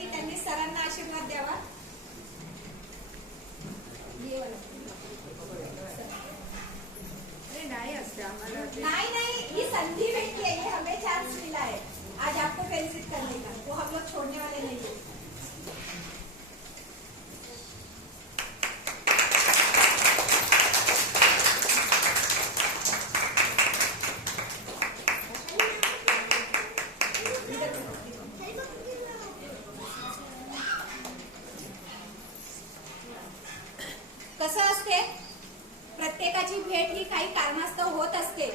की त्यांनी सरांना आशीर्वाद द्यावा. नहीं नहीं, ये संधि व्यक्ति है, ये हमें चांस मिला है आज आपको फेलिसिट करने का, वो हम लोग छोड़ने वाले नहीं है. कसं असते, प्रत्येकाची भेट ही काही कारणास्तव होत असते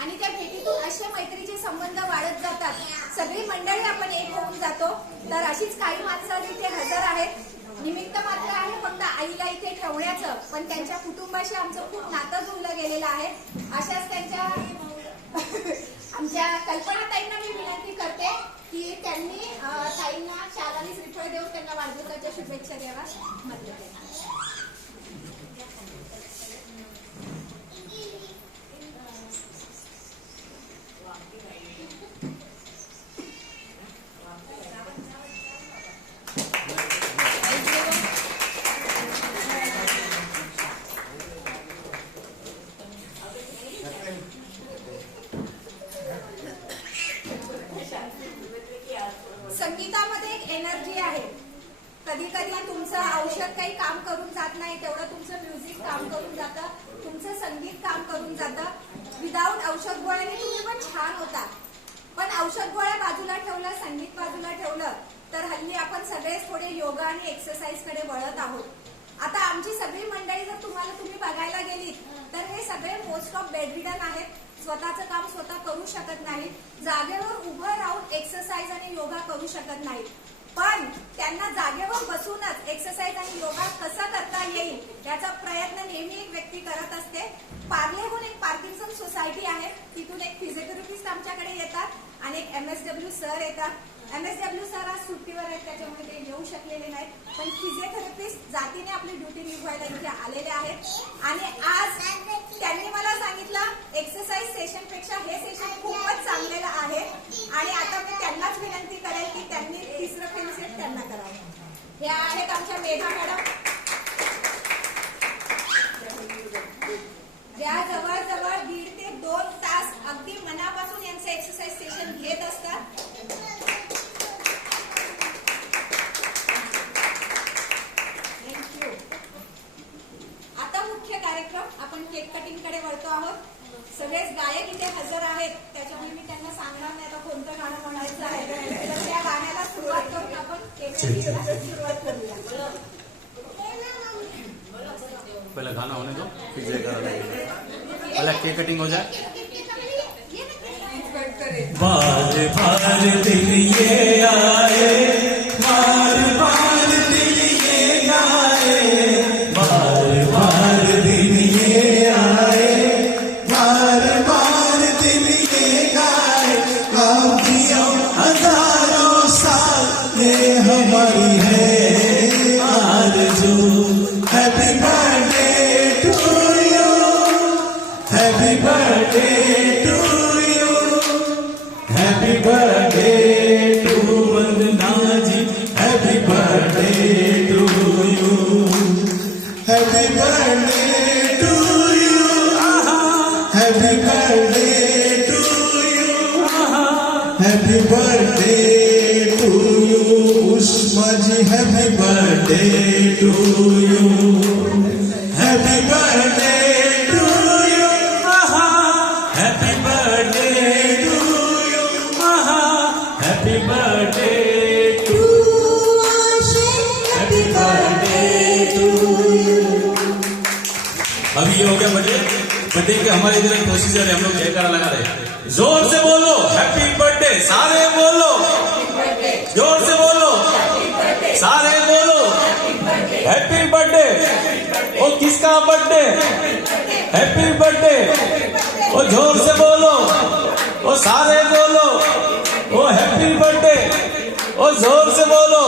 आणि त्या भेटीतून असे मैत्रीचे संबंध वाढत जातात. सगळी मंडळी आपण एक होऊन जातो. तर अशीच काही माणसं इथे हजर आहेत. निमित्त मात्र आहे फक्त आईला इथे ठेवण्याचं, पण त्यांच्या कुटुंबाशी आमचं खूप नातं जुळलं गेलेलं आहे. अशाच त्यांच्या आमच्या कल्पनाताईंना मी विनंती करते की त्यांनी ताईंना शालानी श्रीफळ देऊन त्यांना वाढदिवसाच्या शुभेच्छा द्यावा. संगीतामध्ये एक एनर्जी आहे. कधी कधी तुमचं औषध काही काम करून जात नाही, तेवढं तुमचं म्युझिक काम करून जातं, तुमचं संगीत काम करून जातं. विदाऊट औषध गोळ्याने तुम्ही पण छान होता, पण औषध गोळ्या बाजूला ठेवलं, संगीत बाजूला ठेवलं तर हल्ली आपण सगळेच थोडे योगा आणि एक्सरसाइज कडे वळत आहोत. आता आमची सगळी मंडळी जर तुम्ही बघायला गेलीत तर हे सगळे मोस्ट ऑफ बेडरिडन आहेत. स्वतःचं काम स्वतः करू शकत नाही, जागेवर उभं राहून एक्सरसाइज आणि योगा करू शकत नाही. पण त्यांना जागेवर बसूनच एक्सरसाइज आणि योगा कसा करता येईल याचा प्रयत्न नेहमी एक व्यक्ती करत असते. पार्लेहून एक पार्किन्सन सोसायटी आहे, तिथून एक फिजिओथेरपिस्ट आमच्याकडे येतात आणि एक MSW सर येतात. MSW सर आज सुट्टीवर आहेत, त्याच्यामुळे ते येऊ शकलेले नाहीत, पण फिजिओथेरपिस्ट जातीने आपली ड्युटी निभवायला इथे आलेले आहेत. आणि आज त्यांनी मला सांगितलं एक्सरसाइज सेशन पेक्षा हे सेशन खूपच चांगलेलं आहे आणि आता मी त्यांनाच विनंती करेल की त्यांनी तिसरं फेलिसिट त्यांना करावं. हे आहेत आमच्या मेघा मॅडम. या जवळजवळ 1.5 ते 2 तास अगदी मनापासून यांचं एक्सरसाइज सेशन घेत असतात. आता मुख्य कार्यक्रम आपण केक कटिंग कडे वळतो आहोत. सगळेच गायक इथे हजर आहेत, त्याच्यामुळे मी त्यांना सांगणार नाही आता कोणतं गाणं म्हणायचं आहे, तर त्या गाण्याला सुरुवात करून आपण केक कटिंगला सुरुवात करूया. पहला गाना होने दो, फिर जय करा लगेगा. पहला केक कटिंग हो जाए. बार बार दिल ये आए, बार बार दिल ये आए, बार बार दिल ये आए, बार बार दिल ये आए. काफियों हजारों साल ये हमारी है आरज़ू. Happy birthday to you, happy birthday to you, happy birthday to Vandana ji, happy birthday to you, happy birthday to you, happy birthday to you, happy birthday to you. Ushma ji happy birthday to you, happy birthday to you, happy birthday to you, happy birthday to, happy birthday to you. अभी ये हो गया birthday के हमारे इधर एक procedure है, हम लोग जयकारा लगा रहे हैं. जोर से बोलो हैप्पी बर्थडे, सारे बोलो जोर से बोलो, सारे बोलो हैप्पी बर्थडे. ओ किसका बर्थडे? Happy birthday. ओ जोर से बोलो, ओ सारे बोलो, ओ हैप्पी बर्थडे. ओ जोर से बोलो,